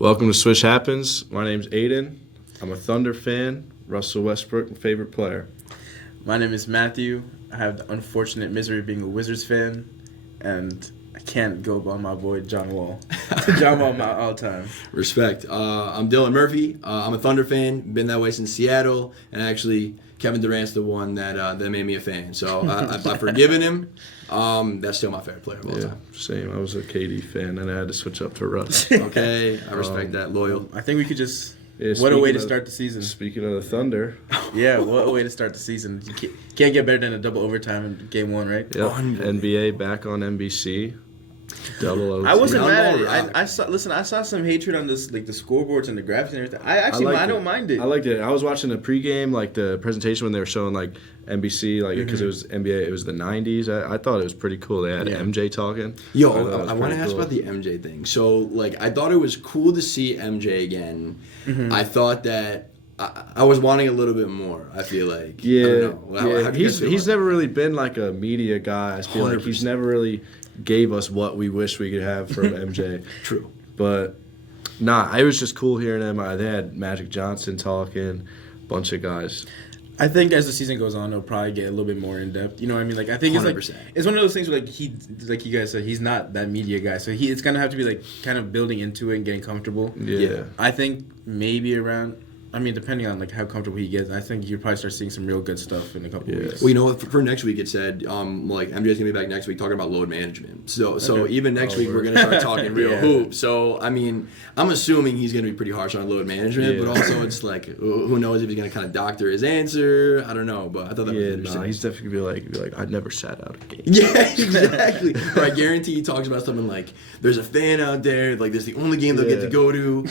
Welcome to Swish Happens. My name's Aiden. I'm a Thunder fan. Russell Westbrook, my favorite player. My name is Matthew. I have the unfortunate misery of being a Wizards fan, and I can't go by my boy John Wall. John Wall, my all-time. Respect. I'm Dillon Murphy. I'm a Thunder fan. Been that way since Seattle, and actually Kevin Durant's the one that made me a fan. So I've forgiven him. That's still my favorite player of all time. Same. I was a KD fan, and I had to switch up to Russ. Okay, I respect that. Loyal. I think we could just... Yeah, what a way to start the season. Speaking of the Thunder. Yeah, what a way to start the season. You can't get better than a double overtime in game one, right? Yep. NBA back on NBC. Double OT. I wasn't mad at it. I saw some hatred on this, like the scoreboards and the graphics and everything. I don't mind it. I liked it. I was watching the pregame, like the presentation when they were showing like NBC, like because it was NBA, it was the '90s. I thought it was pretty cool. They had MJ talking. I want to ask about the MJ thing. So like, I thought it was cool to see MJ again. Mm-hmm. I thought that. I was wanting a little bit more, I feel like. Yeah. I don't know. He's never really been like a media guy. I feel 100%. Like he's never really gave us what we wish we could have from MJ. True. But, it was just cool hearing them. They had Magic Johnson talking, a bunch of guys. I think as the season goes on, they'll probably get a little bit more in depth. You know what I mean? Like I think 100%. It's one of those things where like you guys said, he's not that media guy, so it's gonna have to be like kind of building into it and getting comfortable. Yeah. I think maybe around. I mean, depending on like how comfortable he gets, I think you'll probably start seeing some real good stuff in a couple of weeks. Well, you know what? For next week, it said like MJ's gonna be back next week talking about load management. So even next week, we're gonna start talking real hoops. So I mean, I'm assuming he's gonna be pretty harsh on load management, but also it's like who knows if he's gonna kind of doctor his answer. I don't know, but I thought that was interesting. He's definitely gonna be like I never sat out a game. Yeah, exactly. Or I guarantee he talks about something like there's a fan out there, like this is the only game they'll get to go to.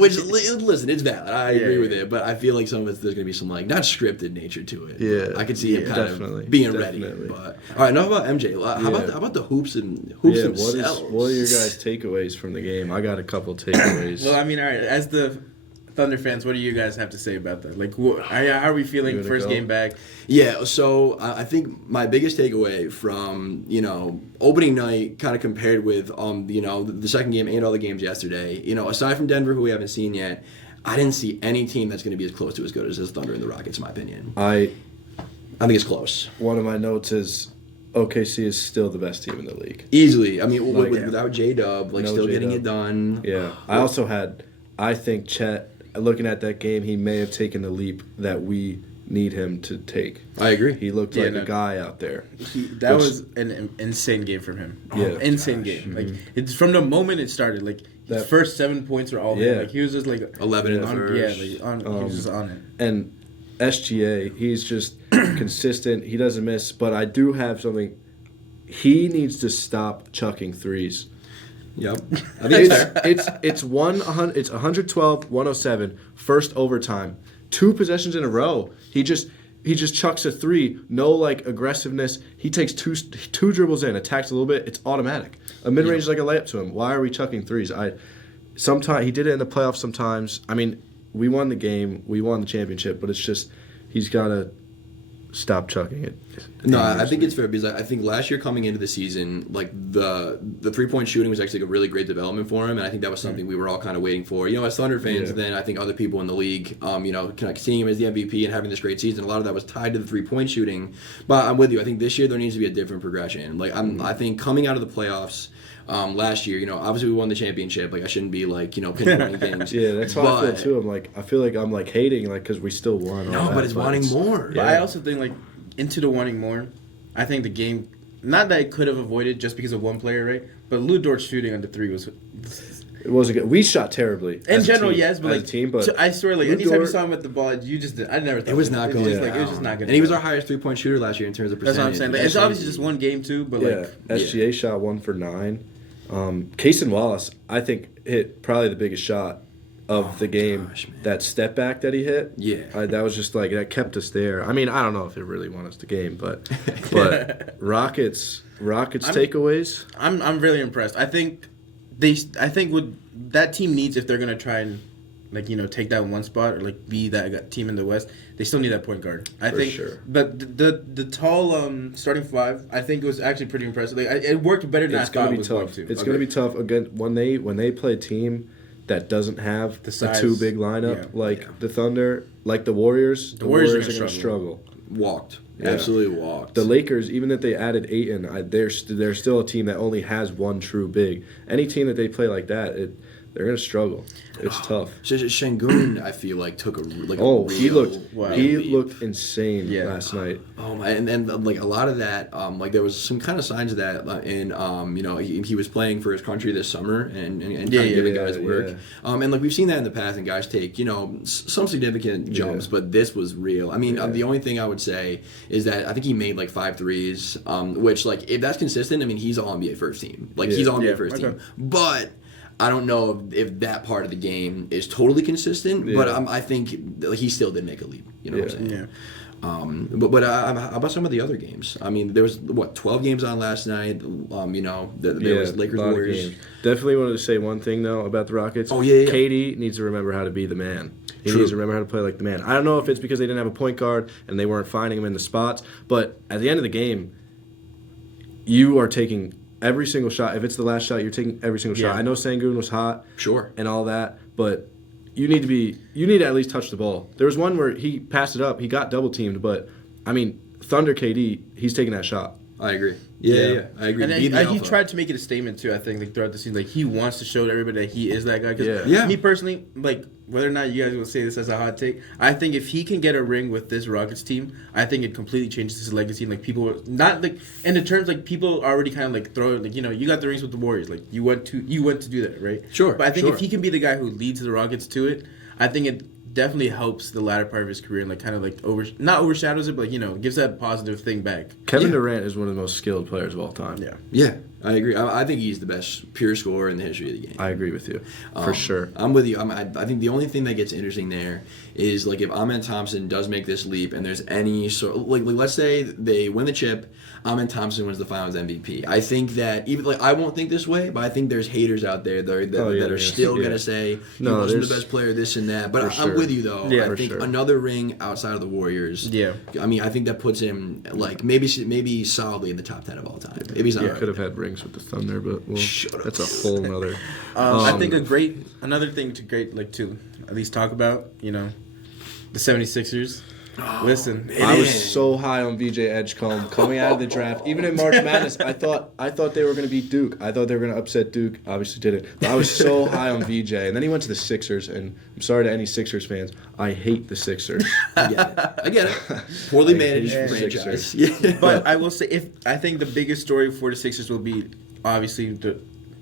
Which listen, it's valid. I agree with it, but I feel like some of there's gonna be some like not scripted nature to it. Yeah, I could see him kind of being ready. But all right, enough about MJ. How about the hoops themselves? What are your guys' takeaways from the game? I got a couple takeaways. Well, I mean, all right, as the Thunder fans, what do you guys have to say about that? Like, how are we feeling first game back? Yeah, so I think my biggest takeaway from, opening night kind of compared with, the second game and all the games yesterday, aside from Denver, who we haven't seen yet, I didn't see any team that's going to be as close to as good as Thunder and the Rockets, in my opinion. I think it's close. One of my notes is OKC is still the best team in the league. Easily. I mean, without J-Dub, still getting it done. Yeah. I think Chet, looking at that game, he may have taken the leap that we need him to take. I agree. He looked like a guy out there. That was an insane game from him. Yeah. Insane game. Like, it's from the moment it started, like, his first 7 points were all him. Like, he was just like 11 in the first. Yeah, he was just on it. And SGA, he's just consistent. He doesn't miss. But I do have something. He needs to stop chucking threes. Yep. I think it's 112, 107, first overtime. 2 possessions in a row. He just chucks a three, no aggressiveness. He takes two dribbles in, attacks a little bit, it's automatic. A mid-range is like a layup to him. Why are we chucking threes? Sometimes he did it in the playoffs sometimes. I mean, we won the game, we won the championship, but it's just he's got to stop chucking it. No, I think it's fair because I think last year coming into the season, the 3-point shooting was actually a really great development for him, and I think that was something we were all kind of waiting for. As Thunder fans, and then I think other people in the league, seeing him as the MVP and having this great season, a lot of that was tied to the 3-point shooting. But I'm with you. I think this year there needs to be a different progression. I think coming out of the playoffs. Last year, obviously we won the championship. I shouldn't be pinpointing things. Yeah, that's how I feel too. I feel like I'm hating because we still won. No, but it's wanting more. But I also think into the wanting more. I think the game, not that it could have avoided just because of one player, right? But Lou Dort's shooting on the three was. It wasn't good. We shot terribly. In general, yes, but as a team, but I swear, anytime you saw him with the ball, you just did. I never thought it was not going. It was just not good. And he was our highest 3-point shooter last year in terms of percentage. That's what I'm saying. It's obviously just one game too, but SGA shot 1 for 9. Cason Wallace, I think, hit probably the biggest shot of the game. That step back that he hit, that was just that kept us there. I mean, I don't know if it really won us the game, but Rockets takeaways. I'm really impressed. I think what that team needs if they're gonna try and take that one spot or be that team in the West, they still need that point guard. I think. Sure. But the tall starting 5, I think it was actually pretty impressive. It worked better than I thought it was going to. It's gonna be tough again when they play a team that doesn't have The a size. too big lineup like the Thunder, like the Warriors. The Warriors are going to struggle. Walked. Yeah. Absolutely walked. The Lakers, even if they added Aiden, they're still a team that only has one true big. Any team that they play like that, they're going to struggle. It's tough. Şengün, I feel like took a he leap. looked insane last night. Oh my! And like a lot of that, like there was some kind of signs of that in, he was playing for his country this summer and kind of giving guys work. Yeah. And like we've seen that in the past, and guys take some significant jumps, but this was real. I mean, the only thing I would say is that I think he made like 5 threes, which like if that's consistent, I mean he's all NBA first team. Like he's all NBA first team, but. I don't know if that part of the game is totally consistent, but I think he still did make a leap. You know what I'm saying? Yeah. But how about some of the other games? I mean, there was 12 games on last night. There was Lakers Warriors. Definitely wanted to say one thing though about the Rockets. Oh yeah. KD needs to remember how to be the man. He needs to remember how to play like the man. I don't know if it's because they didn't have a point guard and they weren't finding him in the spots, but at the end of the game, you are taking every single shot. If it's the last shot, you're taking every single shot. I know Şengün was hot, and all that, but you need to at least touch the ball. There was one where he passed it up, he got double teamed, but I mean, Thunder KD, he's taking that shot. I agree. Yeah, I agree. And he tried to make it a statement too. I think like throughout the season, like he wants to show to everybody that he is that guy. Cause me personally, like whether or not you guys will say this as a hot take, I think if he can get a ring with this Rockets team, I think it completely changes his legacy. And like people not like in the terms like people already kind of like throw like you got the rings with the Warriors, like you went to do that, right? Sure. But I think if he can be the guy who leads the Rockets to it, I think it definitely helps the latter part of his career and like kind of like not overshadows it, but like gives that positive thing back. Kevin Durant is one of the most skilled players of all time. Yeah, I agree. I think he's the best pure scorer in the history of the game. I agree with you for sure. I'm with you. I think the only thing that gets interesting there is like if Amen Thompson does make this leap and there's any sort like let's say they win the chip, Amen Thompson wins the Finals MVP. I think that even like I won't think this way, but I think there's haters out there that are still gonna say he wasn't the best player, this and that. But I'm with you though. I think another ring outside of the Warriors. Yeah. I mean, I think that puts him like maybe solidly in the top 10 of all time. Maybe he's not. He could have had rings with the Thunder, but that's a whole nother. I think another thing to at least talk about, the 76ers. Listen, I was so high on VJ Edgecombe coming out of the draft. Even in March Madness, I thought they were going to beat Duke. I thought they were going to upset Duke. Obviously didn't. But I was so high on VJ. And then he went to the Sixers, and I'm sorry to any Sixers fans. I hate the Sixers. I get it. Poorly managed franchise. Yeah. But I will say, I think the biggest story for the Sixers will be obviously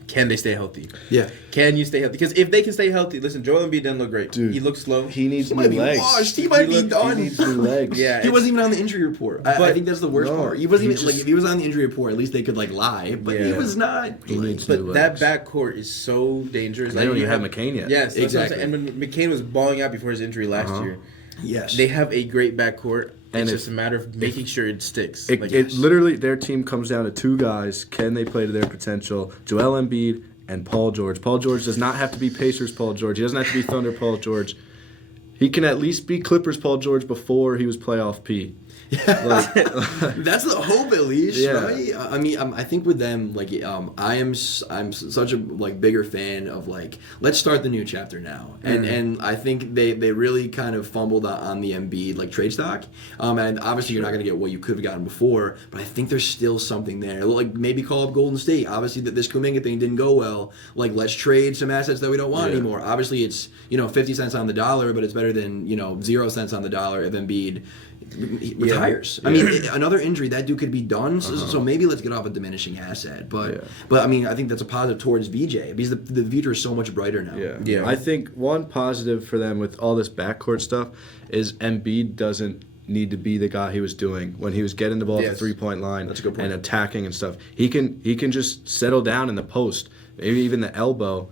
can they stay healthy? Yeah. Can you stay healthy? Because if they can stay healthy, listen, Joel Embiid doesn't look great. Dude, he looks slow. He needs new legs. Washed. He might be done. He needs new legs. He wasn't even on the injury report. I think that's the worst part. He wasn't even if he was on the injury report, at least they could like lie. But he was not. He needs but new that legs. backcourt is so dangerous. They don't even have McCain yet. Yes, exactly. And when McCain was balling out before his injury last year, they have a great backcourt. And it's just a matter of making sure it sticks. It literally, their team comes down to 2 guys. Can they play to their potential? Joel Embiid and Paul George. Paul George does not have to be Pacers Paul George. He doesn't have to be Thunder Paul George. He can at least be Clippers Paul George before he was playoff P. That's the hope, at least, right? I mean, I think with them, like, I'm such a like bigger fan of like let's start the new chapter now, and I think they really kind of fumbled on the Embiid like trade stock, and obviously you're not going to get what you could have gotten before, but I think there's still something there. Like maybe call up Golden State. Obviously that this Kuminga thing didn't go well. Like let's trade some assets that we don't want anymore. Obviously it's 50 cents on the dollar, but it's better than 0 cents on the dollar if Embiid retires. I mean, another injury, that dude could be done. So maybe let's get off a diminishing asset. But I mean, I think that's a positive towards VJ because the future is so much brighter now. Yeah. I think one positive for them with all this backcourt stuff is Embiid doesn't need to be the guy he was doing when he was getting the ball at the 3-point line and attacking and stuff. He can just settle down in the post, maybe even the elbow,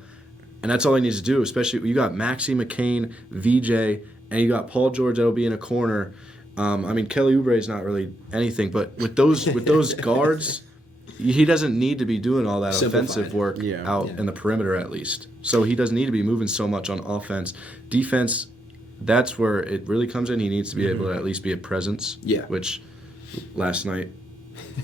and that's all he needs to do. Especially you got Maxey, McCain, VJ, and you got Paul George that'll be in a corner. I mean, Kelly Oubre is not really anything, but with those guards, he doesn't need to be doing all that offensive work out in the perimeter at least. So he doesn't need to be moving so much on offense. Defense, that's where it really comes in. He needs to be able to at least be a presence. Yeah. Which last night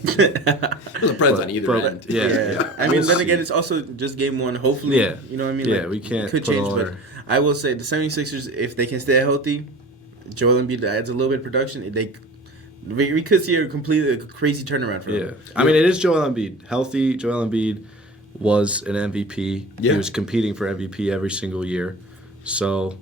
The Preds on either end. Yeah. I mean, then again, it's also just game one. Hopefully, you know what I mean? Yeah, like, we can't it could put change, all but our... I will say the 76ers, if they can stay healthy, Joel Embiid adds a little bit of production. We could see a completely crazy turnaround for them. Yeah. I mean, it is Joel Embiid. Healthy Joel Embiid was an MVP. Yeah. He was competing for MVP every single year. So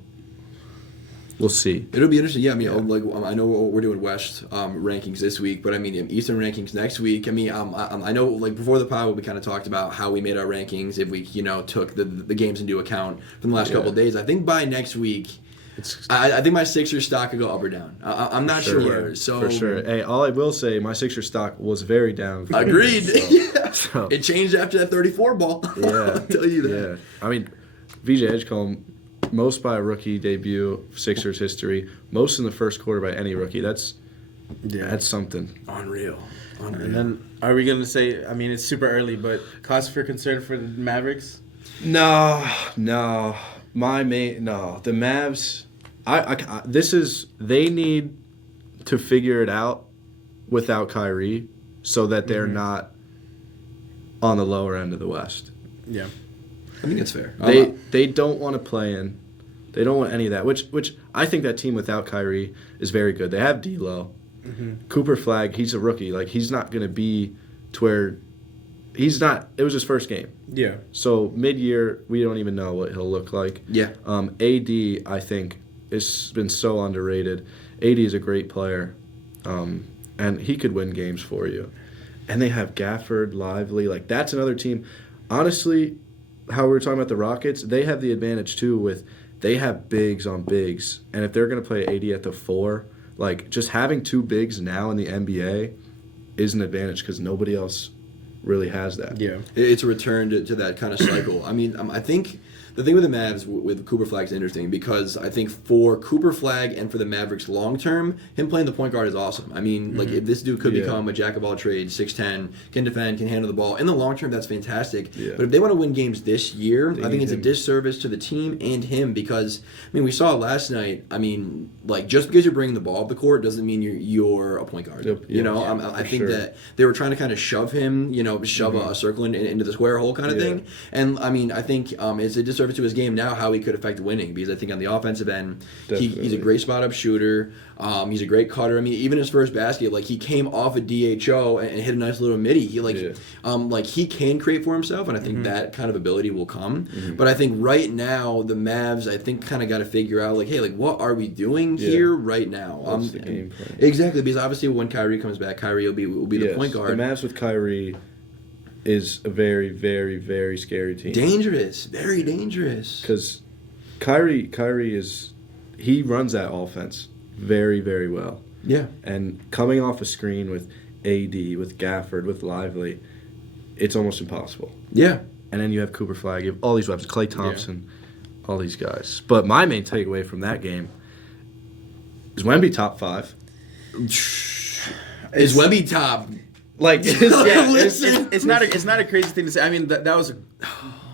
we'll see. It'll be interesting. Yeah, I mean, like I know we're doing West rankings this week, but I mean Eastern rankings next week. I mean, I know like before the pod we kind of talked about how we made our rankings if we took the games into account from the last couple of days. I think by next week, I think my Sixers stock could go up or down. I'm not sure. So for sure. Hey, all I will say, my Sixers stock was very down. Agreed. So. It changed after that 34 ball. Yeah, I'll tell you that. Yeah. I mean, VJ Edgecombe, most by a rookie debut Sixers history, most in the first quarter by any rookie. That's something. Unreal. And then are we gonna say? I mean, it's super early, but cause for concern for the Mavericks? No. The Mavs. They need to figure it out without Kyrie, so that they're not on the lower end of the West. Yeah, I think that's fair. They don't want to play in. They don't want any of that. Which I think that team without Kyrie is very good. They have D'Lo, Cooper Flag. He's a rookie. Like he's not going to be to where he's not. It was his first game. Yeah. So mid-year, we don't even know what he'll look like. Yeah. AD, I think, has been so underrated. AD is a great player, and he could win games for you. And they have Gafford, Lively. Like, that's another team. Honestly, how we were talking about the Rockets, they have the advantage, too, with they have bigs on bigs. And if they're going to play AD at the 4, like, just having 2 bigs now in the NBA is an advantage because nobody else really has that. Yeah. It's a return to that kind of cycle. I mean, I think the thing with the Mavs with Cooper Flag is interesting because I think for Cooper Flag and for the Mavericks long term, him playing the point guard is awesome. I mean, like if this dude could become a jack of all trades, 6'10", can defend, can handle the ball. In the long term, that's fantastic. Yeah. But if they want to win games this year, I think it's a disservice to the team and him because, I mean, we saw last night, I mean, like just because you're bringing the ball up the court doesn't mean you're a point guard. You know, I think that they were trying to kind of shove him, shove a circle into the square hole kind of thing. And, I mean, I think it's a disservice to his game now how he could affect winning because I think on the offensive end he's a great spot up shooter. He's a great cutter. I mean, even his first basket, like he came off a DHO and hit a nice little midi. He like he can create for himself, and I think that kind of ability will come. But I think right now the Mavs, I think, kind of got to figure out like, hey, like what are we doing here right now? What's the game plan? Exactly, because obviously when Kyrie comes back, Kyrie will be the point guard. The Mavs with Kyrie is a very, very, very scary team. Dangerous, very dangerous. Because Kyrie he runs that offense very, very well. Yeah. And coming off a screen with AD, with Gafford, with Lively, it's almost impossible. Yeah. And then you have Cooper Flag, you have all these weapons, Klay Thompson, all these guys. But my main takeaway from that game is Wemby top 5. Is Wemby top? Like, it's not a crazy thing to say. I mean, that was a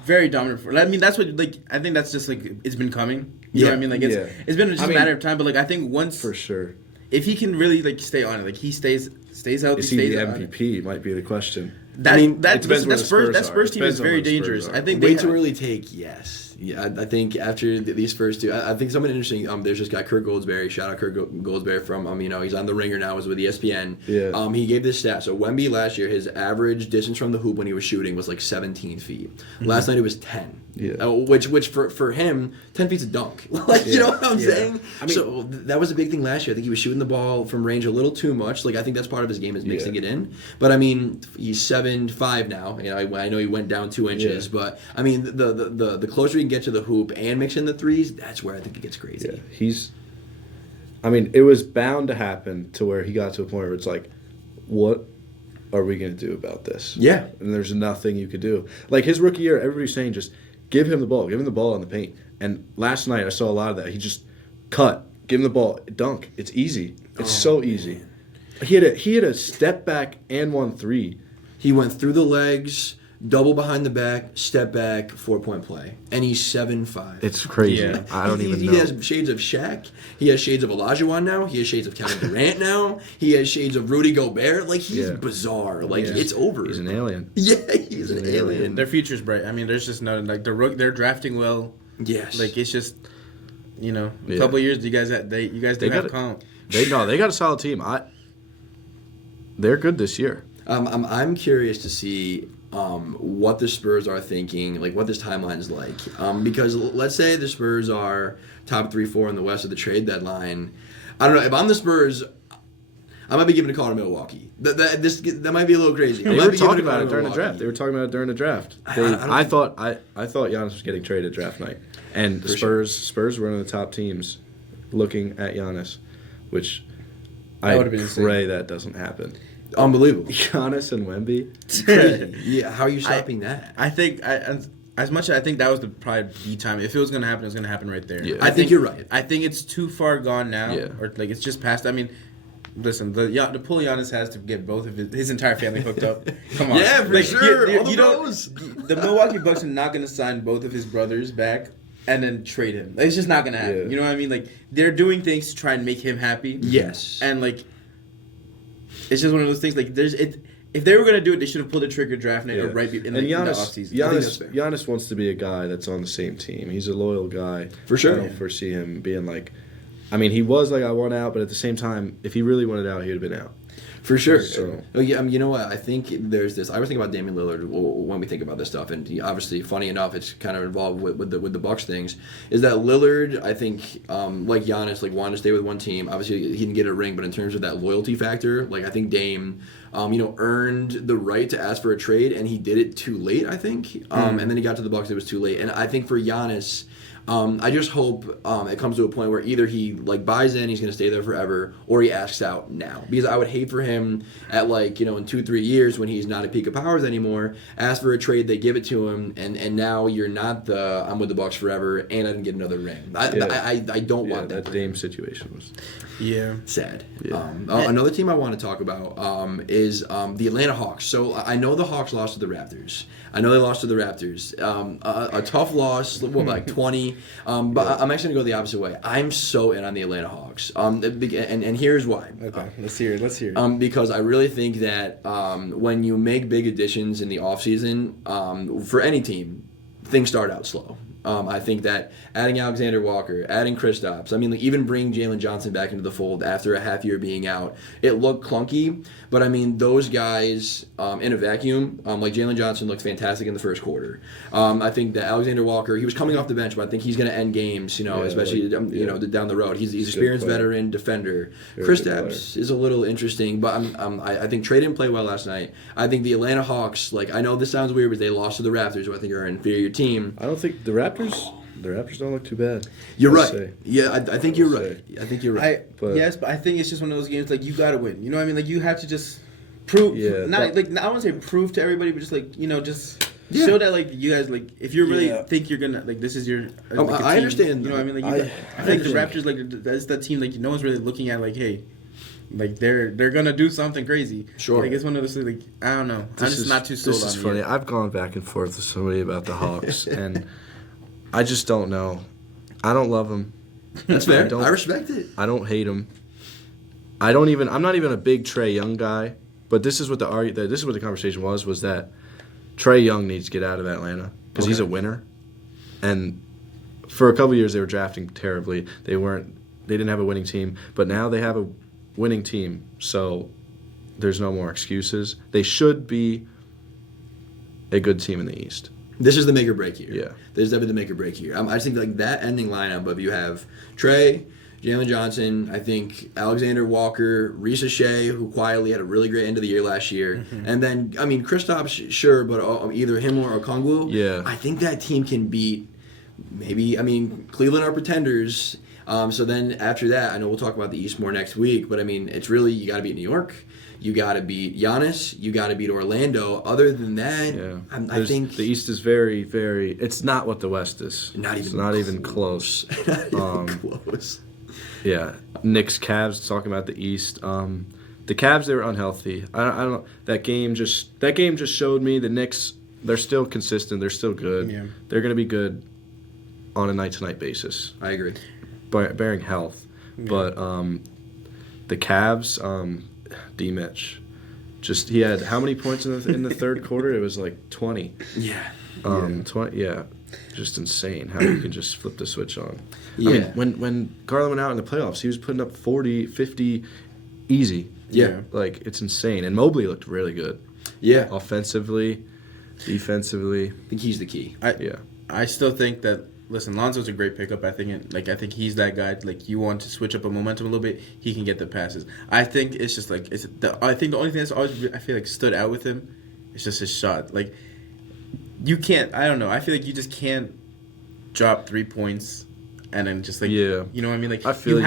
very dominant. I mean, that's what I think that's just like it's been coming. You know what I mean? Like it's been just a matter of time. But like I think once for sure, if he can really like stay on it, like he stays healthy. Is he the MVP? Might be the question. That Spurs team is very dangerous. I think way too early take. Yes. Yeah, I think after these first two, I think something interesting. There's this guy Kurt Goldsberry. Shout out Kurt Goldsberry from he's on the Ringer now. Was with ESPN. Yeah. He gave this stat. So Wemby last year, his average distance from the hoop when he was shooting was like 17 feet. Last night it was 10. Yeah. Which for him, 10 feet's a dunk. You know what I'm saying? I mean, so that was a big thing last year. I think he was shooting the ball from range a little too much. Like I think that's part of his game is mixing it in. But I mean, he's 7'5" now. I know he went down 2 inches, but I mean the closer he can get to the hoop and mix in the threes, that's where I think it gets crazy. Yeah, it was bound to happen to where he got to a point where it's like, what are we going to do about this? Yeah. And there's nothing you could do. Like his rookie year, everybody's saying just give him the ball in the paint. And last night I saw a lot of that. He just cut, give him the ball, dunk. It's easy. It's so easy. Man. He had a step back and 1-3. He went through the legs, double behind the back, step back, 4-point play, and he's 7'5". It's crazy. Yeah. I don't even know. He has shades of Shaq. He has shades of Olajuwon now. He has shades of Kevin Durant now. He has shades of Rudy Gobert. Like, he's bizarre. Like, it's over. He's an alien. Yeah, he's an alien. Their future's bright. I mean, there's just no like they're drafting well. Yes. Like, it's just, a couple of years. You guys do have comp. They got a solid team. They're good this year. I'm curious to see what the Spurs are thinking, like what this timeline is like. Because let's say the Spurs are top 3-4 in the West at the trade deadline. I don't know. If I'm the Spurs, I might be giving a call to Milwaukee. That might be a little crazy. They were talking about it during the draft. I thought Giannis was getting traded draft night, and the Spurs were one of the top teams looking at Giannis, which I pray that doesn't happen. Unbelievable. Giannis and Wemby. Crazy. Yeah, how are you stopping that? I think as much as I think that was probably the time. If it was gonna happen, it was gonna happen right there. Yeah. I think you're right. I think it's too far gone now, or like it's just past. I mean, listen, the pull Giannis has to get both of his entire family hooked up. Come on, yeah, for sure. The Milwaukee Bucks are not gonna sign both of his brothers back and then trade him. Like, it's just not gonna happen. Yeah. You know what I mean? Like, they're doing things to try and make him happy. Yes, and like. It's just one of those things. Like, if they were gonna do it, they should have pulled the trigger draft night or right in the offseason. Giannis wants to be a guy that's on the same team. He's a loyal guy. For sure. I don't foresee him being like. I mean, he was like, I want out, but at the same time, if he really wanted out, he would have been out. For sure. So, yeah, you know what? I think there's this. I was thinking about Damian Lillard when we think about this stuff, and obviously, funny enough, it's kind of involved with the Bucks things. Is that Lillard? I think, like Giannis, like wanted to stay with one team. Obviously, he didn't get a ring, but in terms of that loyalty factor, like I think Dame, earned the right to ask for a trade, and he did it too late. I think, and then he got to the Bucks, it was too late. And I think for Giannis. I just hope it comes to a point where either he buys in, he's going to stay there forever, or he asks out now. Because I would hate for him at in 2-3 years when he's not at peak of powers anymore, ask for a trade, they give it to him, and now you're not I'm with the Bucks forever, and I didn't get another ring. I don't want that. That Dame situation was sad. Yeah. Another team I want to talk about is the Atlanta Hawks. So I know the Hawks lost to the Raptors. I know they lost to the Raptors. A tough loss, like 20. But I'm actually going to go the opposite way. I'm so in on the Atlanta Hawks. And here's why. Okay, let's hear it. Because I really think that when you make big additions in the offseason, for any team, things start out slow. I think that adding Alexander Walker, adding Kristaps, even bringing Jalen Johnson back into the fold after a half year being out, it looked clunky. But those guys in a vacuum, like Jalen Johnson looked fantastic in the first quarter. I think that Alexander Walker, he was coming off the bench, but I think he's going to end games, especially down the road. He's an experienced veteran defender. Kristaps is a little interesting, but I think Trey didn't play well last night. I think the Atlanta Hawks, I know this sounds weird, but they lost to the Raptors, who I think are an inferior team. I don't think the Raptors don't look too bad. You're right. Yeah, I think you're right. I think you're right. But I think it's just one of those games you got to win. You know what I mean? You have to just prove. Yeah. I wouldn't say prove to everybody, but just show that you guys if you really think you're gonna this is your. I understand. You know what I mean? I think the Raptors that's that team no one's really looking at hey. They're gonna do something crazy. Sure. It's one of those things. I don't know. I'm just not too sold on it. This is funny. I've gone back and forth with somebody about the Hawks, and I just don't know. I don't love them. That's fair. I respect it. I don't hate them. I'm not even a big Trae Young guy. But this is what the conversation was that Trae Young needs to get out of Atlanta because he's a winner, and for a couple of years they were drafting terribly. They didn't have a winning team, but now they have a winning team, so there's no more excuses. They should be a good team in the East. This is the make or break here. Yeah. This is definitely the make or break here. I just think that ending lineup of you have Trae, Jalen Johnson, I think Alexander Walker, Reese Shea, who quietly had a really great end of the year last year, and then Kristaps, sure, but either him or Okongwu. Yeah. I think that team can beat Cleveland are pretenders. So then after that, I know we'll talk about the East more next week, but it's really you got to beat New York, you got to beat Giannis, you got to beat Orlando. Other than that, I think the East is very, very. It's not what the West is. Not even close. Not even close. Yeah, Knicks, Cavs. Talking about the East. The Cavs, they were unhealthy. I don't. That game just showed me the Knicks they're still consistent. They're still good. Yeah. They're going to be good on a night-to-night basis. I agree. Bearing health. Yeah. But the Cavs, D-Mitch, just he had how many points in the third quarter? It was like 20. Yeah. 20. Yeah. Just insane how you can just flip the switch on. Yeah. I mean, when Garland went out in the playoffs, he was putting up 40, 50 easy. Yeah. Like, it's insane. And Mobley looked really good. Yeah. Offensively, defensively. I think he's the key. I still think that, listen, Lonzo's a great pickup. I think he's that guy. Like, you want to switch up a momentum a little bit, he can get the passes. I think it's just like I think the only thing that's always I feel like stood out with him is just his shot. Like, you can't. I don't know. I feel like you just can't drop 3 points and then just like you know what I mean. Like, I feel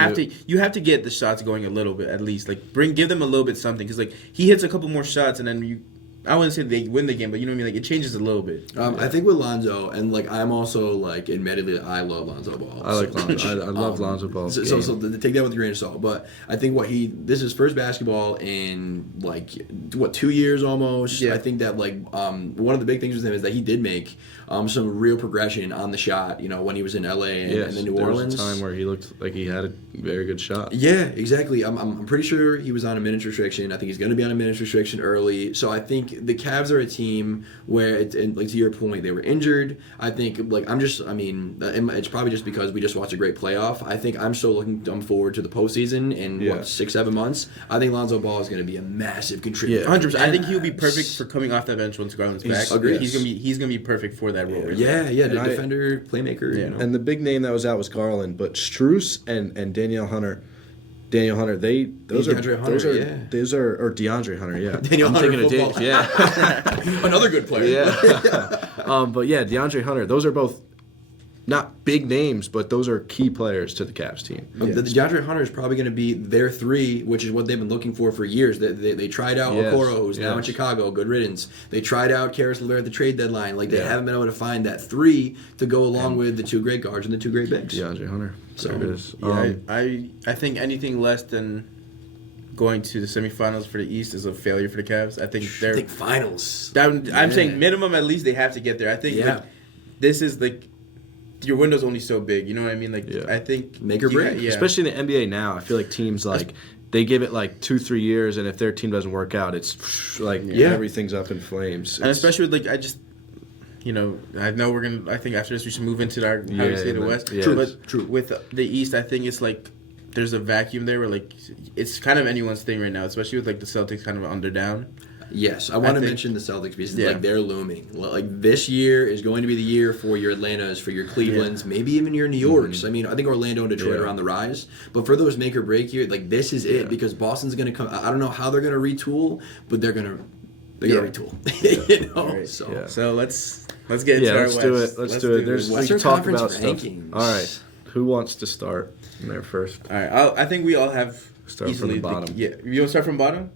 you have to get the shots going a little bit at least. Like, give them a little bit something, because like he hits a couple more shots and then I wouldn't say they win the game, but you know what I mean? Like, it changes a little bit. I think with Lonzo, and, like, I'm also, like, admittedly, I love Lonzo Ball. I like Lonzo. I love Lonzo Ball. So take that with a grain of salt. But I think this is his first basketball in, like, 2 years almost. Yeah. I think that, like, one of the big things with him is that he did make some real progression on the shot, you know, when he was in L.A. and then New Orleans. There was a time where he looked like he had a very good shot. Yeah, exactly. I'm pretty sure he was on a minutes restriction. I think he's going to be on a minutes restriction early. So I think the Cavs are a team where, like, to your point, they were injured. I think, like, it's probably just because we just watched a great playoff. I think I'm still looking forward to the postseason in, 6-7 months. I think Lonzo Ball is going to be a massive contributor. 100%. I think he'll be perfect for coming off that bench once Garland's back. Agreed. He's gonna be perfect for that role. Yeah, defender, playmaker. Yeah. You know? And the big name that was out was Garland, but Strus and Daniel Hunter, those are DeAndre Hunter, or DeAndre Hunter, yeah. Daniel I'm Hunter thinking of football. yeah. Another good player. Yeah. But yeah, DeAndre Hunter, those are both not big names, but those are key players to the Cavs team. The DeAndre Hunter is probably going to be their 3, which is what they've been looking for years. They tried out Okoro, who's now in Chicago. Good riddance. They tried out Karis LeVert at the trade deadline. Like, they haven't been able to find that 3 to go along with the 2 great guards and the 2 great bigs. DeAndre Hunter. So there it is. I think anything less than going to the semifinals for the East is a failure for the Cavs. I think finals. I'm saying minimum, at least they have to get there. I think like, this is like, your window's only so big, you know what I mean? Like, I think make or break. Yeah. Especially in the NBA now, I feel like teams like they give it like 2-3 years, and if their team doesn't work out, it's like everything's up in flames. And especially with, like, I think after this we should move into how we say the West. Yeah. True. With the East, I think it's like there's a vacuum there where, like, it's kind of anyone's thing right now, especially with, like, the Celtics kind of under down. Yes, I want to mention the Celtics because like they're looming. Like, this year is going to be the year for your Atlantas, for your Clevelands, maybe even your New Yorks. Mm-hmm. I mean, I think Orlando and Detroit are on the rise, but for those make or break years, like, this is it, because Boston's going to come. I don't know how they're going to retool, but they're going to retool. You know, right. So let's get into our West. Let's do it. There's Western talk Conference about rankings. Stuff. All right, who wants to start there first? All right, I think we all have start from the bottom. You want to start from bottom?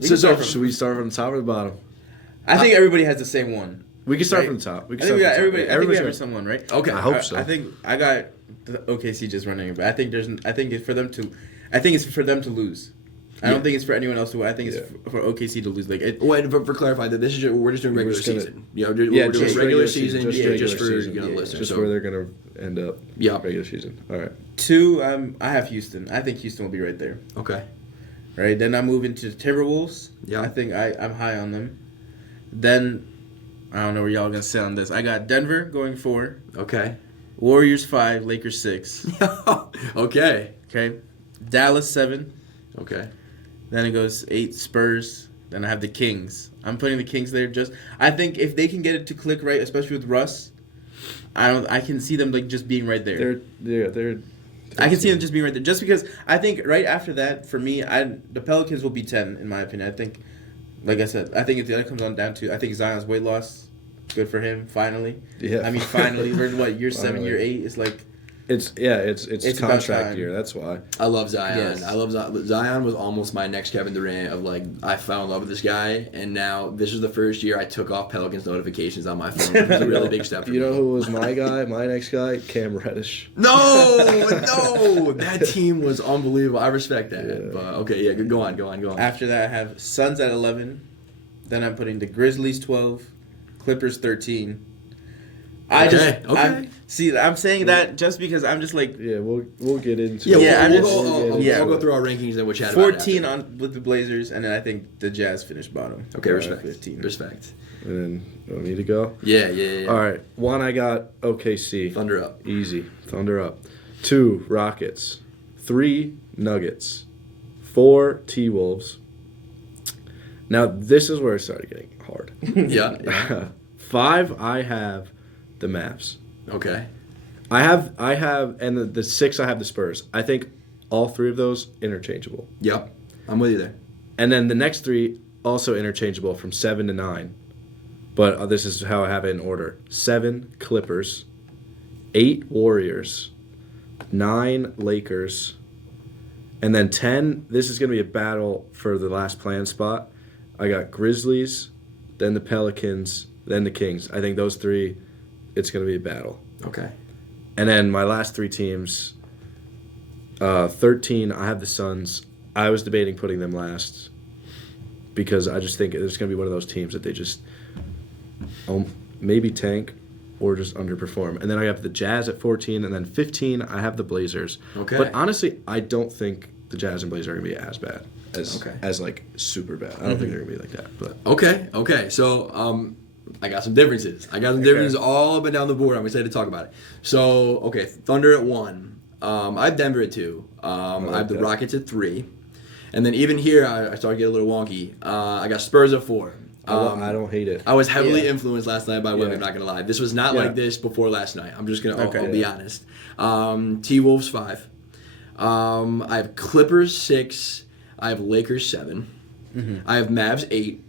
Should we start from the top or the bottom? I think everybody has the same one. We can start from the top. Everybody has someone, right? Okay, I hope so. I think I got the OKC just running it, but I think it's for them to lose. I don't think it's for anyone else to win. I think it's for OKC to lose. Like, for clarifying that this is we're just doing regular season. You know, we're doing regular season just for listeners. Just where they're gonna end up. Yeah, regular season. All right. 2, I have Houston. I think Houston will be right there. Okay. Right. Then I move into the Timberwolves. Yeah. I think I'm high on them. Then I don't know where y'all gonna sit on this. I got Denver going 4. Okay. Warriors 5, Lakers 6. Okay. Okay. Dallas 7. Okay. Then it goes 8 Spurs. Then I have the Kings. I'm putting the Kings there. I think if they can get it to click right, especially with Russ, I can see them like just being right there. I can see them just being right there. Just because I think right after that, for me, the Pelicans will be 10 in my opinion. I think, like I said, I think if the other comes on down to, I think Zion's weight loss, good for him. Finally. Yeah. I mean, finally. We're in year 7, year 8. It's like. It's contract year. That's why I love Zion. Yes. I love Zion. Was almost my next Kevin Durant of like I fell in love with this guy, and now this is the first year I took off Pelicans notifications on my phone. It was a really big step for me. You know who was my guy? My next guy, Cam Reddish. No, that team was unbelievable. I respect that. Yeah. But okay, yeah, go on. After that, I have Suns at 11. Then I'm putting the Grizzlies 12, Clippers 13. Okay. I'm saying that just because I'm just like Yeah, we'll get into Yeah, it. we'll go through our rankings and we'll chat about it 14 after. with the Blazers, and then I think the Jazz finished bottom. Okay, respect. 15. Respect. And then, you want me to go? Yeah. All right. 1, I got OKC. Thunder up. Easy. Thunder up. 2, Rockets. 3, Nuggets. 4, T-Wolves. Now, this is where it started getting hard. Yeah. 5, I have the Mavs. Okay. I have, and the 6, I have the Spurs. I think all 3 of those interchangeable. Yep. I'm with you there. And then the next 3 also interchangeable from 7 to 9. But this is how I have it in order. 7, Clippers. 8, Warriors. 9, Lakers. And then 10, this is going to be a battle for the last play-in spot. I got Grizzlies, then the Pelicans, then the Kings. I think those 3, it's going to be a battle. Okay. And then my last 3 teams, 13, I have the Suns. I was debating putting them last because I just think it's going to be one of those teams that they just maybe tank or just underperform. And then I have the Jazz at 14, and then 15, I have the Blazers. Okay. But honestly, I don't think the Jazz and Blazers are going to be as bad as like super bad. I don't think they're going to be like that. But Okay. So I got some differences. Differences all up and down the board. I'm excited to talk about it. So okay, Thunder at 1. I have Denver at 2. I have the Rockets at 3. And then even here, I started to get a little wonky. I got Spurs at 4. I don't hate it. I was heavily influenced last night by women, I'm not going to lie. This was not like this before last night. I'm just going to I'll be honest. T-Wolves 5. I have Clippers 6. I have Lakers 7. Mm-hmm. I have Mavs 8.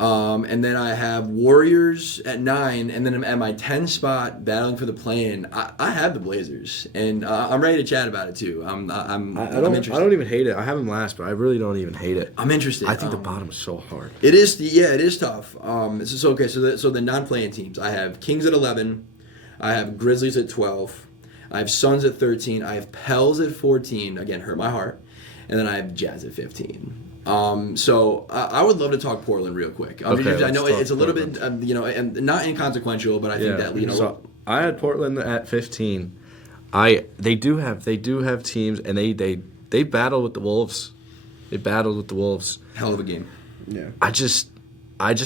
And then I have Warriors at 9, and then at my 10 spot, battling for the play-in, I have the Blazers, and I'm ready to chat about it too. I'm interested. I don't even hate it. I have them last, but I really don't even hate it. I'm interested. I think the bottom is so hard. It is. Yeah, it is tough. So the non-playing teams, I have Kings at 11, I have Grizzlies at 12, I have Suns at 13, I have Pels at 14. Again, hurt my heart, and then I have Jazz at 15. So I would love to talk Portland real quick. Okay, I know it's a little bit, and not inconsequential, but I think that So I had Portland at 15. They do have teams, and they battle with the Wolves. They battled with the Wolves. Hell of a game. Yeah. I just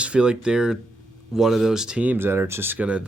feel like they're one of those teams that are just gonna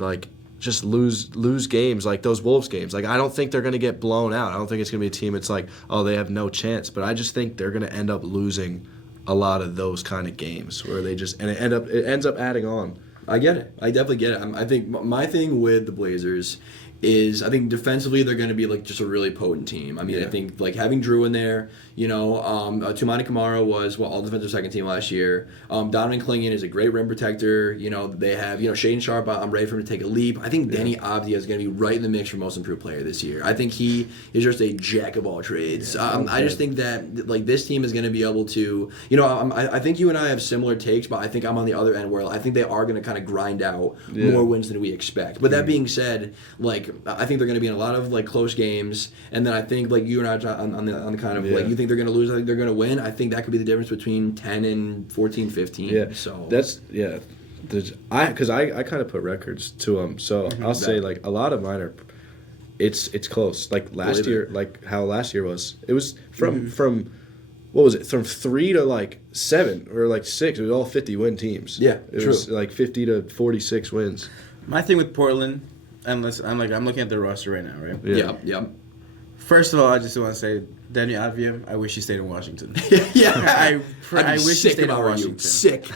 just lose games like those Wolves games. Like I don't think they're gonna get blown out. I don't think it's gonna be a team. It's like they have no chance. But I just think they're gonna end up losing a lot of those kind of games where they just it ends up adding on. I get it. I definitely get it. I think my thing with the Blazers is I think defensively they're going to be just a really potent team. I mean, I think having Drew in there, Toumani Camara was all defensive second team last year. Donovan Clingan is a great rim protector. They have Shaden Sharp. I'm ready for him to take a leap. I think Danny Avdija is going to be right in the mix for most improved player this year. I think he is just a jack of all trades. I just think that this team is going to be able to. I think you and I have similar takes, but I think I'm on the other end where I think they are going to kind of grind out more wins than we expect. But that being said, I think they're going to be in a lot of close games, and then I think you and I on the kind of you think they're going to lose, I think they're going to win. I think that could be the difference between 10 and 14, 15. Yeah, so that's because I kind of put records to them, so I'll say a lot of mine are it's close. Like last year, how last year was. It was from what was it, from 3 to 7 or 6. It was all 50-win teams. Yeah, it was 50 to 46 wins. My thing with Portland. Unless I'm looking at the roster right now, right? Yeah. First of all, I just want to say, Danny Avdija, I wish he stayed in Washington. Yeah. I wish he stayed in Washington. Sick.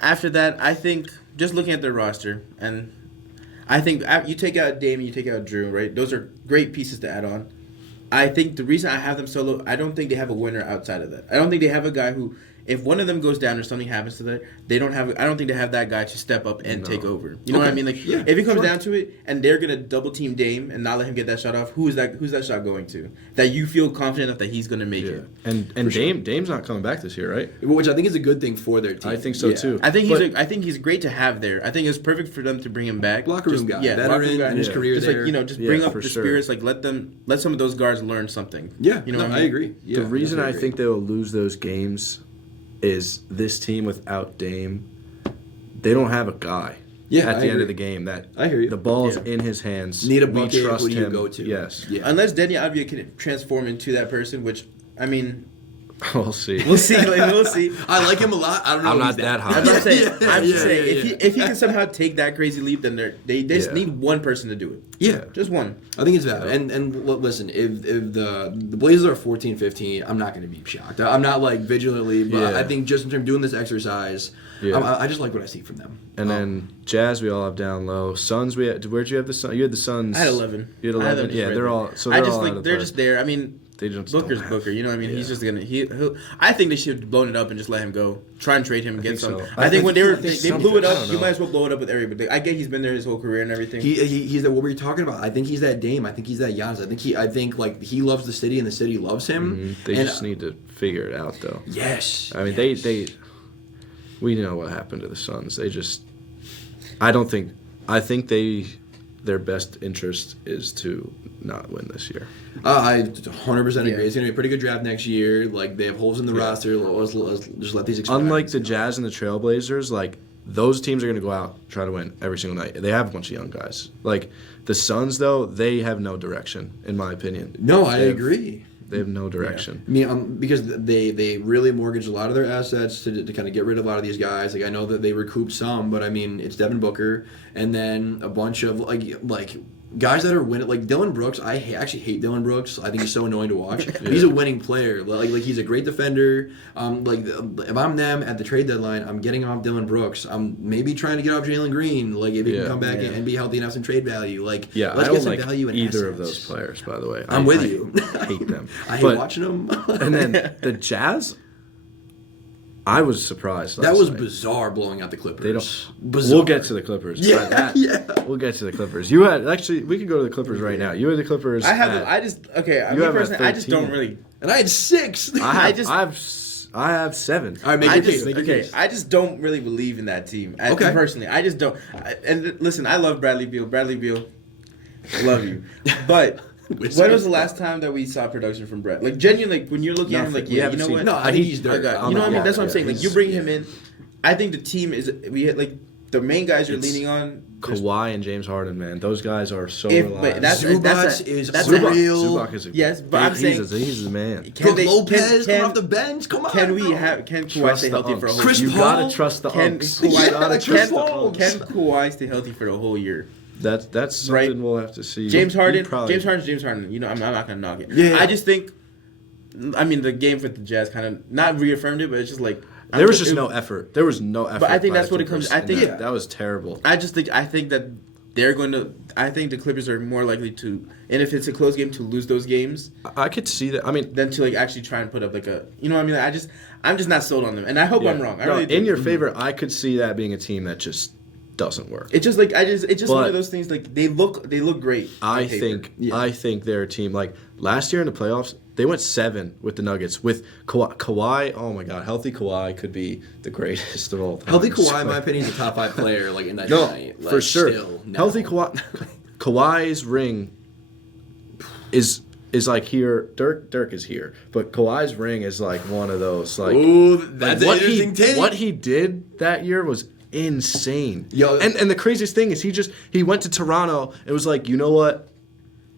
After that, I think just looking at their roster, and I think you take out Dame, you take out Drew, right? Those are great pieces to add on. I think the reason I have them so low, I don't think they have a winner outside of that. I don't think they have a guy who, if one of them goes down or something happens to them, I don't think they have that guy to step up and take over. You know what I mean? If it comes down to it, and they're gonna double team Dame and not let him get that shot off, who's that shot going to? That you feel confident enough that he's gonna make it. And Dame's not coming back this year, right? Which I think is a good thing for their team. I think so too. I think he's great to have there. I think it's perfect for them to bring him back. Locker room guy, veteran in his career just there. Bring up the spirits. Let some of those guards learn something. Yeah, you know what I mean? I agree. Yeah, the reason I think they will lose those games is this team without Dame they don't have a guy. At the end of the game, I hear you. The ball's in his hands. Need a bucket. We trust Who do you him. go to? Yes. Yeah. Unless Deni Avdija can transform into that person, which I mean, we'll see. we'll see. We'll see. I like him a lot. I don't know. I'm if not he's that high. I'm just saying. I'm just saying. Yeah. If he can somehow take that crazy leap, then they just need one person to do it. Yeah, just one. I think it's valid. And listen, if the Blazers are 14-15, I'm not going to be shocked. I'm not like vigilantly, but I think just in terms of doing this exercise, I just like what I see from them. And then Jazz, we all have down low. Suns, where'd you have the Suns? You had the Suns. I had 11. You had 11. Yeah, they're all. So I they're just all like out of they're the just there. I mean, they just Booker's Booker. You know what I mean? He's just gonna. I think they should have blown it up and just let him go. Try and trade him and get some. so. I think when they blew it I up, don't you know. might as well blow it up with everybody. I get he's been there his whole career and everything. He's that. What were you talking about? I think he's that Dame. I think he's that Giannis. I think like he loves the city and the city loves him. Mm-hmm. They just need to figure it out, though. Yes. I mean, they. We know what happened to the Suns. They just. I think their best interest is to not win this year. I 100% agree. It's going to be a pretty good draft next year. Like, they have holes in the roster. Let's just let these expire. Unlike the Jazz and the Trailblazers, like, those teams are going to go out try to win every single night. They have a bunch of young guys. Like, the Suns, though, they have no direction, in my opinion. No, I agree. They have no direction. Yeah. I mean, because they really mortgaged a lot of their assets to kind of get rid of a lot of these guys. Like, I know that they recouped some, but I mean, it's Devin Booker and then a bunch of like guys that are winning. Like Dillon Brooks, I actually hate Dillon Brooks. I think he's so annoying to watch. He's a winning player. Like he's a great defender. Like if I'm them at the trade deadline, I'm getting off Dillon Brooks. I'm maybe trying to get off Jalen Green. Like if he can come back and be healthy and have some trade value. Like let's I get some don't value like in either assets. of those players. By the way, I'm with you. I hate them. I hate watching them. And then the Jazz, I was surprised. That was night. bizarre blowing out the Clippers. They don't. Bizarre. We'll get to the Clippers. We'll get to the Clippers. You had actually. We could go to the Clippers right now. You had the Clippers. I just don't really. And I had 6. I have 7. All right, make a case. I just don't really believe in that team. Personally, I just don't. And listen, I love Bradley Beal. Bradley Beal, I love you. But when was the last time that we saw production from Brad? Like genuinely, like when you're looking at him, like you know what? No, I think he's dirt. You know what I mean? That's what I'm saying. Like you bring him in. I think the team is the main guys you're leaning on. Kawhi and James Harden, man, those guys are so reliable. Zubac is real. Zubac is I'm saying he's the man. Brook Lopez coming off the bench. Come on. Can Kawhi stay healthy for a whole year? Chris You Paul? gotta trust the Can Unks. Kawhi stay healthy for the whole year? That's something we'll have to see. James Harden. You know, I'm not gonna knock it. Yeah. I just think. I mean, the game with the Jazz kind of not reaffirmed it, but it's just like there was just no effort. There was no effort. But I think by that's the what it comes. Clippers, I think that was terrible. I think that they're going to. I think the Clippers are more likely to, and if it's a close game, to lose those games. I could see that. I mean, than to like actually try and put up like a. You know what I mean? I'm just not sold on them, and I hope I'm wrong. In your favor, I could see that being a team that just doesn't work. It's just like it's just one of those things. Like they look great. I think they're a team like last year in the playoffs. They went 7 with the Nuggets with Kawhi. Oh my God, healthy Kawhi could be the greatest of all time. Healthy Kawhi, in my opinion, is a top 5 player. Like in that night, for sure. Still, no. Healthy Kawhi's ring is like here. Dirk is here, but Kawhi's ring is like one of those. Like, ooh, that's an interesting take. What he did that year was insane. Yo, and the craziest thing is he went to Toronto and was like, you know what?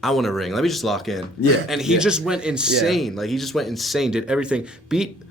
I want a ring. Let me just lock in. Yeah. And he just went insane. Yeah. Like he just went insane. Did everything. Beat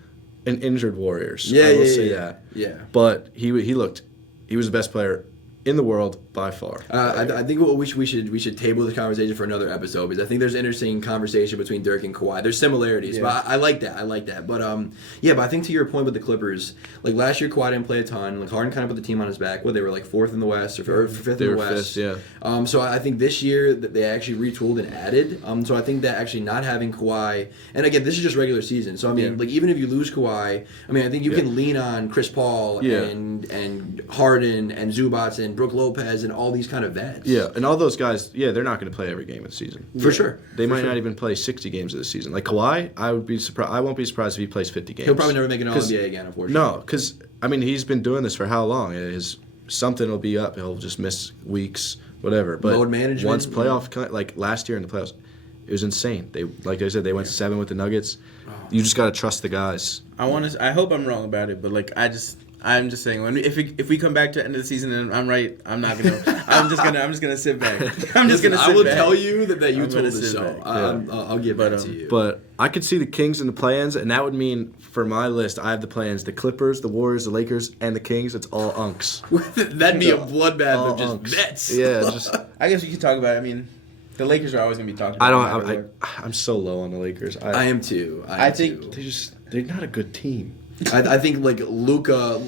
an injured Warriors. Yeah, I will say that. Yeah. But he was the best player in the world by far. I think we should table the conversation for another episode because I think there's an interesting conversation between Dirk and Kawhi. There's similarities, but I like that. But but I think to your point with the Clippers, like last year Kawhi didn't play a ton. Like Harden kind of put the team on his back. They were like 4th in the West or 5th in the West. 5th, yeah. So I think this year that they actually retooled and added. So I think that actually not having Kawhi, and again this is just regular season. So I mean like even if you lose Kawhi, I mean I think you can lean on Chris Paul and Harden and Zubac and Brook Lopez and all these kind of vets. Yeah, and all those guys, they're not going to play every game of the season. For sure. They might not even play 60 games of the season. Like Kawhi, I won't be surprised if he plays 50 games. He'll probably never make an All-NBA again, unfortunately. No, because, I mean, he's been doing this for how long? Something will be up. He'll just miss weeks, whatever. But load management. Once like last year in the playoffs, it was insane. They, like I said, they went 7 with the Nuggets. You just got to trust the guys. I hope I'm wrong about it, but like I'm just saying if we come back to the end of the season and I'm right, I'm not gonna. I'm just gonna sit back. I'm just gonna sit back. I will tell you that you told the show. Yeah. I'll give that to you. But I could see the Kings in the play-ins, and that would mean for my list, I have the play-ins: the Clippers, the Warriors, the Lakers, and the Kings. It's all unks. That'd be a bloodbath all of just unks. bets. Yeah, just. I guess we could talk about it. I mean, the Lakers are always gonna be talked about. I'm so low on the Lakers. I am too. I think they're not a good team. I think like Luka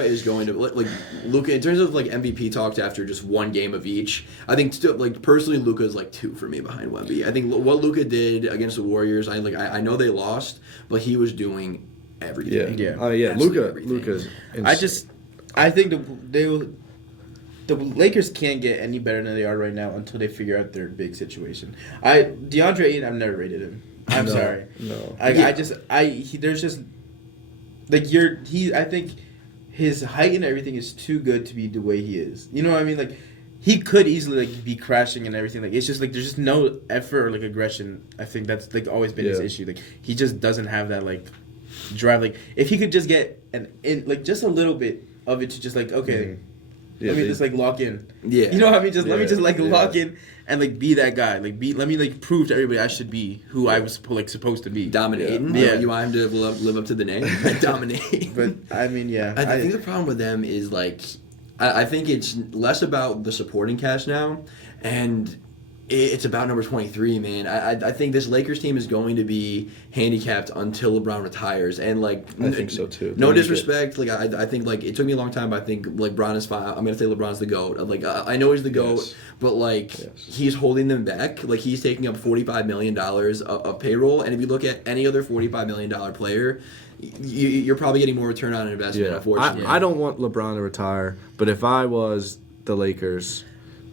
is going to like Luka in terms of like MVP talks after just one game of each. I think still like personally Luka is like 2 for me behind Wemby. I think what Luka did against the Warriors, I know they lost, but he was doing everything. Yeah. Luka's insane. I think the Lakers can't get any better than they are right now until they figure out their big situation. DeAndre Ayton, I've never rated him. I'm sorry. No. There's just like I think his height and everything is too good to be the way he is. You know what I mean? Like he could easily like be crashing and everything. Like it's just like there's just no effort or like aggression. I think that's like always been his issue. Like he just doesn't have that like drive. Like if he could just get like just a little bit of it to just like okay. Yeah, let me just like lock in. Yeah. You know what I mean? Let me just like lock in and like be that guy. Like let me like prove to everybody I should be who I was like supposed to be. Dominating. Yeah. You want him to live up to the name? Dominate. But I mean, yeah. I think the problem with them is like I think it's less about the supporting cast now, and it's about number 23, man. I think this Lakers team is going to be handicapped until LeBron retires, and like I think so too. No disrespect, like I think like it took me a long time, but I think like LeBron is fine. I'm gonna say LeBron's the GOAT. Like I know he's the GOAT, but like he's holding them back. Like he's taking up $45 million of payroll, and if you look at any other $45 million player, you're probably getting more return on investment. Yeah. Unfortunately, I don't want LeBron to retire, but if I was the Lakers.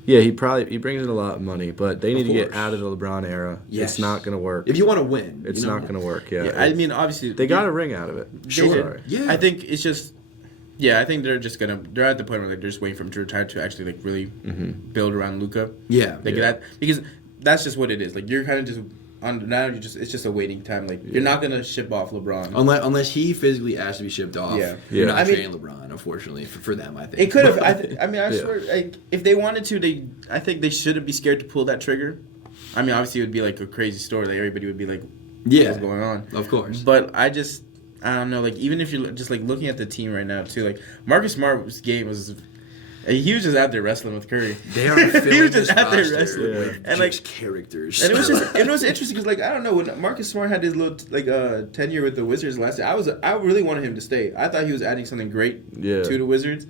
Yeah, he brings in a lot of money, but they need to get out of the LeBron era. Yes. It's not going to work. If you want to win, it's not going to work. Yeah. I mean, obviously they got a ring out of it. Sure. Yeah. I think it's just. Yeah, I think they're at the point where like they're just waiting for him to retire to actually like really build around Luka. Yeah. Because that's just what it is. Like you're kind of just. It's just a waiting time. Like you're not gonna ship off LeBron unless he physically asked to be shipped off. Yeah. You're not trading LeBron, unfortunately, for them. I think it could have. I swear, like if they wanted to, I think they shouldn't be scared to pull that trigger. I mean, obviously it would be like a crazy story. Like everybody would be like, what's going on? Of course. But I don't know. Like even if you're just like looking at the team right now too, like Marcus Smart's game was. He was just out there wrestling with Curry. They are filling he was just this out there roster wrestling, with and like characters. And it was interesting because like I don't know when Marcus Smart had his little like tenure with the Wizards last year. I really wanted him to stay. I thought he was adding something great to the Wizards.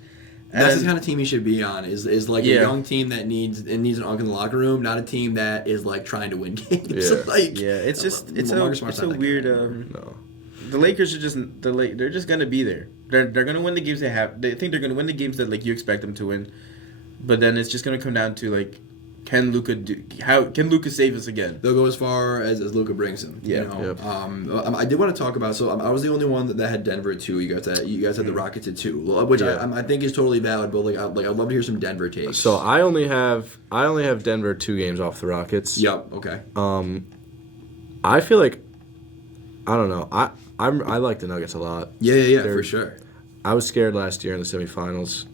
And that's the kind of team he should be on. Is like a young team that needs an unk in the locker room, not a team that is like trying to win games. It's just it's a weird. No. The Lakers are just they're just gonna be there. They're gonna win the games they have. They think they're gonna win the games that like you expect them to win, but then it's just gonna come down to like, can Luka save us again? They'll go as far as Luka brings them. Yeah. You know? I did want to talk about. So I was the only one that had Denver at 2. You guys had the Rockets at 2, which I think is totally valid. But I'd love to hear some Denver takes. So I only have Denver 2 games off the Rockets. Yep. Okay. I feel like I don't know. I like the Nuggets a lot. Yeah, for sure. I was scared last year in the semifinals.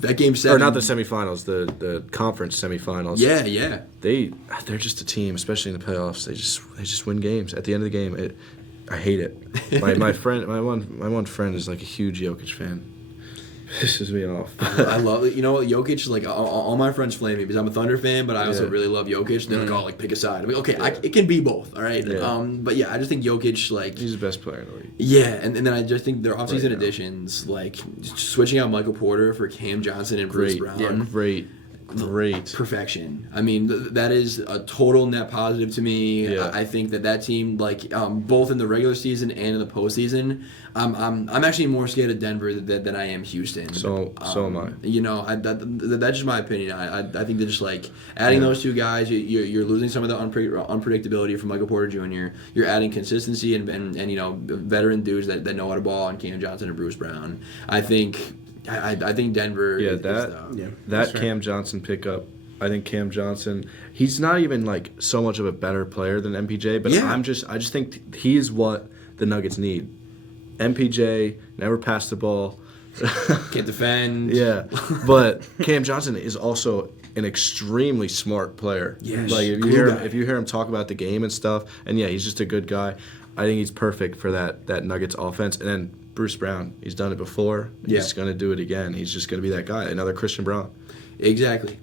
That game 7. Or not the semifinals, the conference semifinals. Yeah. They're just a team, especially in the playoffs. They just win games. At the end of the game, I hate it. My one friend is like a huge Jokic fan. Pisses me off. I love it. You know what, Jokic, like all my friends flame me because I'm a Thunder fan, but I also really love Jokic. They're like, pick a side. I mean, okay, it can be both, all right? Yeah. But yeah, I just think Jokic, like... He's the best player in the league. Yeah, and then I just think their offseason additions, like switching out Michael Porter for Cam Johnson and Bruce Brown. Yeah, great. Perfection. I mean, that is a total net positive to me. Yeah. I think that team, like both in the regular season and in the postseason, I'm actually more scared of Denver than I am Houston. So am I. You know, that's just my opinion. I think they're just like adding those 2 guys. You're losing some of the unpredictability from Michael Porter Jr. You're adding consistency and you know veteran dudes that know how to ball on Cam Johnson and Bruce Brown. I think Denver. That Cam Johnson pickup. I think Cam Johnson. He's not even like so much of a better player than MPJ, but I just think he's what the Nuggets need. MPJ never passed the ball. Can't defend. Yeah, but Cam Johnson is also an extremely smart player. Yes. Like if you hear him talk about the game and stuff, and yeah, he's just a good guy. I think he's perfect for that Nuggets offense. And then Bruce Brown, he's done it before. He's going to do it again. He's just going to be that guy, another Christian Brown. Exactly.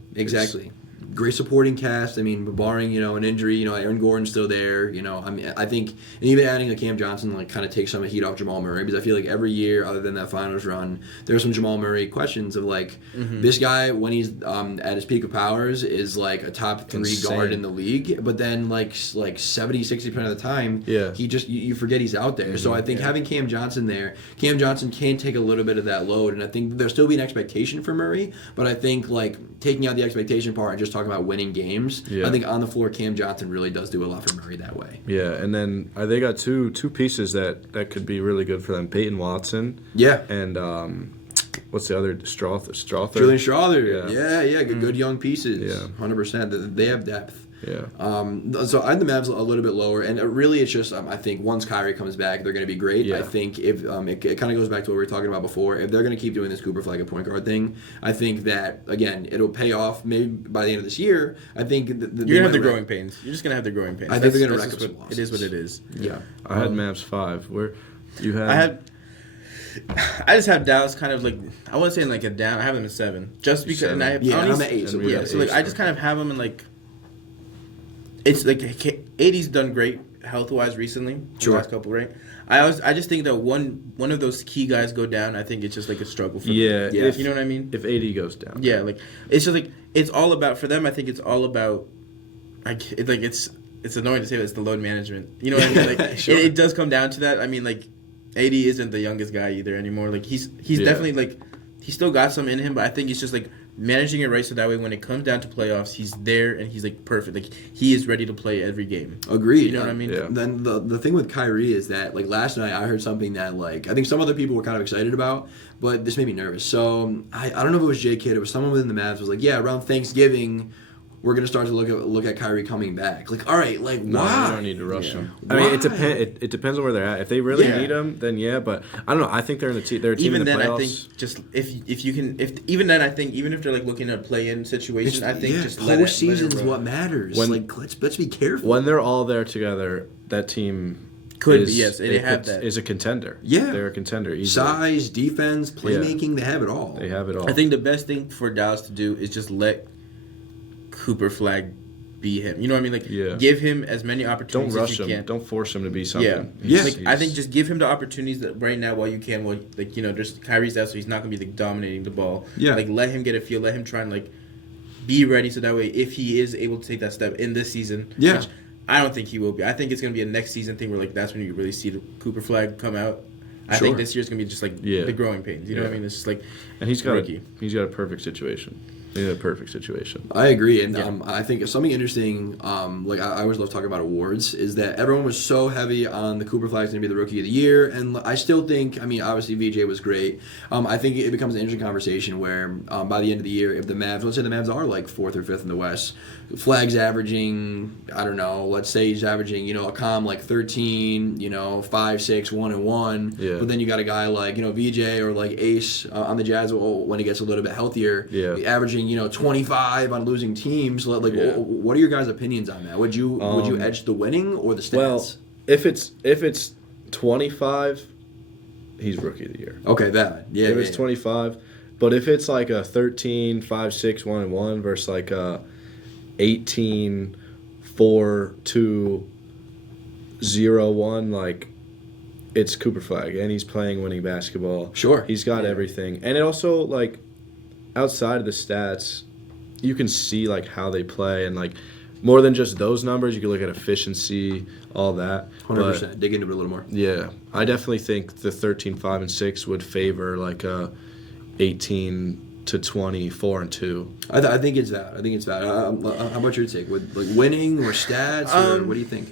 Great supporting cast. I mean, barring an injury, Aaron Gordon's still there. I mean, I think, and even adding a Cam Johnson kind of takes some of the heat off Jamal Murray, because I feel like every year, other than that finals run, there's some Jamal Murray questions of this guy when he's at his peak of powers is a top 3 guard in the league, but then 70-60% of the time, he just you forget he's out there. So I think having Cam Johnson there, Cam Johnson can take a little bit of that load, and I think there'll still be an expectation for Murray, but I think taking out the expectation part and just talking about winning games, I think on the floor Cam Johnson really does do a lot for Murray that way. Yeah, and then they got two pieces that could be really good for them. Peyton Watson. Yeah. And what's the other? Strother. Julian Strother. Yeah. Good young pieces. Yeah. 100%. They have depth. Yeah. So I had the Mavs a little bit lower, and really it's just I think once Kyrie comes back, they're going to be great. Yeah. I think if it kind of goes back to what we were talking about before, if they're going to keep doing this Cooper Flag at point guard thing, I think that again it'll pay off maybe by the end of this year. I think you're gonna have the growing pains. You're just gonna have the growing pains. I think they're gonna rack up some losses. It is what it is. Yeah. I had Mavs 5. Where you had? I just have Dallas kind of I wouldn't say in a down. I have them at 7 just because. 7. I'm at 8. So I just kind of have them in It's AD's done great health-wise recently. The last couple, right? I just think that one of those key guys go down. I think it's just a struggle for them. Yeah. You know what I mean? If AD goes down. Yeah, it's just it's all about for them. I think it's all about it's annoying to say that it's the load management. You know what I mean? Sure. It does come down to that. I mean, AD isn't the youngest guy either anymore. He's definitely he's still got some in him, but I think it's just managing it right so that way when it comes down to playoffs, he's there and he's perfect. He is ready to play every game. Agreed. You know what I mean? Yeah. Then the thing with Kyrie is that last night I heard something that I think some other people were kind of excited about, but this made me nervous. So I don't know if it was Jay Kidd, it was someone within the Mavs was around Thanksgiving we're gonna start to look at Kyrie coming back. All right, why? No, you don't need to rush him. I mean, it depends on where they're at. If they really need him, then yeah. But I don't know. I think they're in the they're a team in the playoffs. I think just if you can even then I think even if they're looking at a play-in situation, I think just postseason's what matters. Let's be careful. When they're all there together, that team is a contender. Yeah, they're a contender. Easily. Size, defense, playmaking, they have it all. They have it all. I think the best thing for Dallas to do is just let Cooper Flag be him. You know what I mean? Give him as many opportunities as you can. Don't force him to be something. Yeah. I think just give him the opportunities that right now while you can. Just Kyrie's out, so he's not gonna be dominating the ball. Yeah. Let him get a feel. Let him try and be ready, so that way if he is able to take that step in this season. Yeah. Which I don't think he will be. I think it's gonna be a next season thing where that's when you really see the Cooper Flag come out. I think this year's gonna be just the growing pains. You know what I mean? It's just and he's got a perfect situation. In a perfect situation. I agree, and I think something interesting. I always love talking about awards. Is that everyone was so heavy on the Cooper Flag's going to be the Rookie of the Year, and I still think. I mean, obviously VJ was great. I think it becomes an interesting conversation where by the end of the year, if the Mavs, let's say the Mavs are 4th or 5th in the West, Flag's averaging, I don't know, let's say he's averaging, a calm 13, 5, 6, 1 and 1. Yeah. But then you got a guy VJ or Ace on the Jazz when he gets a little bit healthier, averaging 25 on losing teams. What are your guys' opinions on that? Would you edge the winning or the stats? Well, if it's 25, he's Rookie of the Year. Okay, that if it's 25, but if it's a 13, 5, 6, 1 and 1 versus a 18, 4, 2, 0, 1, it's Cooper Flag and he's playing winning basketball. Sure, he's got everything, and it also outside of the stats, you can see how they play and more than just those numbers. You can look at efficiency, all that. 100%. Dig into it a little more. Yeah, I definitely think the 13, 5, and 6 would favor a 18 to 20, 4 and 2. I think it's that. How about your take? With winning or stats, or what do you think?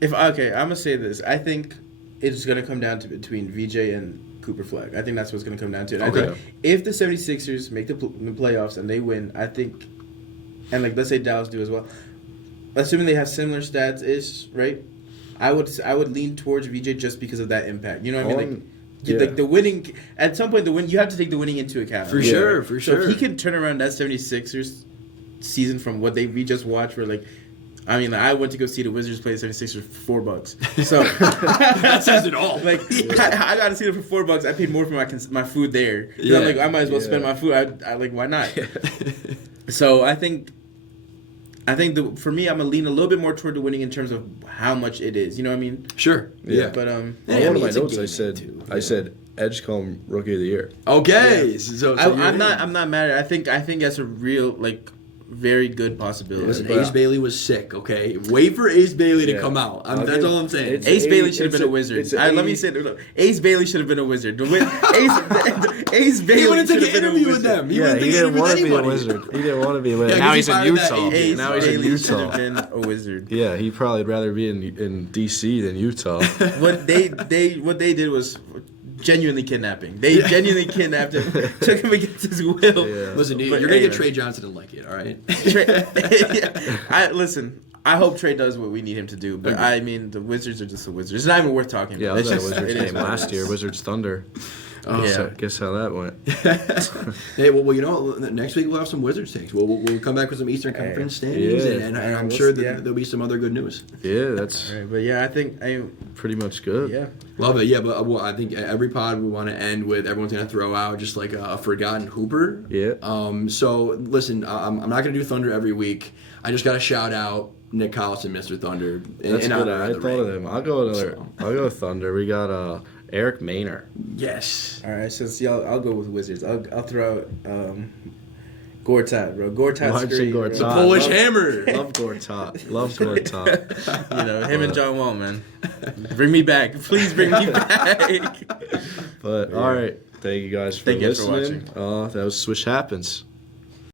I'm gonna say this. I think it's gonna come down to between VJ and Cooper Flag. I think that's what's going to come down to it. I think if the 76ers make the playoffs and they win, I think, and let's say Dallas do as well, assuming they have similar stats-ish, right? I would lean towards VJ just because of that impact. You know what I mean? Like the winning, at some point, you have to take the winning into account. For sure. So if he can turn around that 76ers season from what we just watched, where like, I mean, like, I went to go see the Wizards play 76ers for $4. So that says it all. Like I got to see it for $4. I paid more for my food there. Yeah. I'm like, I might as well spend my food. I like, why not? So I think for me, I'm gonna lean a little bit more toward the winning in terms of how much it is. You know what I mean? Sure. Yeah. But on one of my notes, I said Edgecombe Rookie of the Year. Okay. Yeah. So I'm not mad at it. I think that's a real very good possibility. Listen, Ace Bailey was sick, okay? Wait for Ace Bailey to come out. That's all I'm saying. Ace Bailey should have been a Wizard. Let me say it. Ace Bailey should have been a Wizard. Ace Bailey he wouldn't take an been interview with them. He didn't want to be a Wizard. He didn't want to be a Wizard. Now he's in Utah. Now he's in Utah. Should have been a Wizard. Yeah, he'd probably rather be in DC than Utah. What they did was genuinely kidnapping. They genuinely kidnapped him, took him against his will. Yeah. Listen, you're gonna get Trey Johnson to like it, all right? I hope Trey does what we need him to do, but I mean, the Wizards are just the Wizards. It's not even worth talking about. Yeah, I was at a Wizards game last year, Wizards Thunder. Guess how that went. Hey, well, you know, next week we'll have some Wizards takes. We'll come back with some Eastern Conference standings, and I'm sure that there'll be some other good news. Yeah, that's. Right, but yeah, I think pretty much good. Yeah, love it. Yeah, but I think every pod we want to end with everyone's gonna throw out just like a forgotten Hooper. Yeah. So listen, I'm not gonna do Thunder every week. I just gotta shout out Nick Collison, Mr. Thunder. That's good. I thought of him. I'll go with Thunder. We got Eric Maynor. Yes. All right, so I'll go with Wizards. I'll throw out Gortat, bro. Gortat's great. Gortat. The Polish hammer. Love Gortat. Love Gortat. You know, him and John Wall, man. Bring me back. Please bring me back. But, all right. Thank you guys for listening. That was Swish Happens.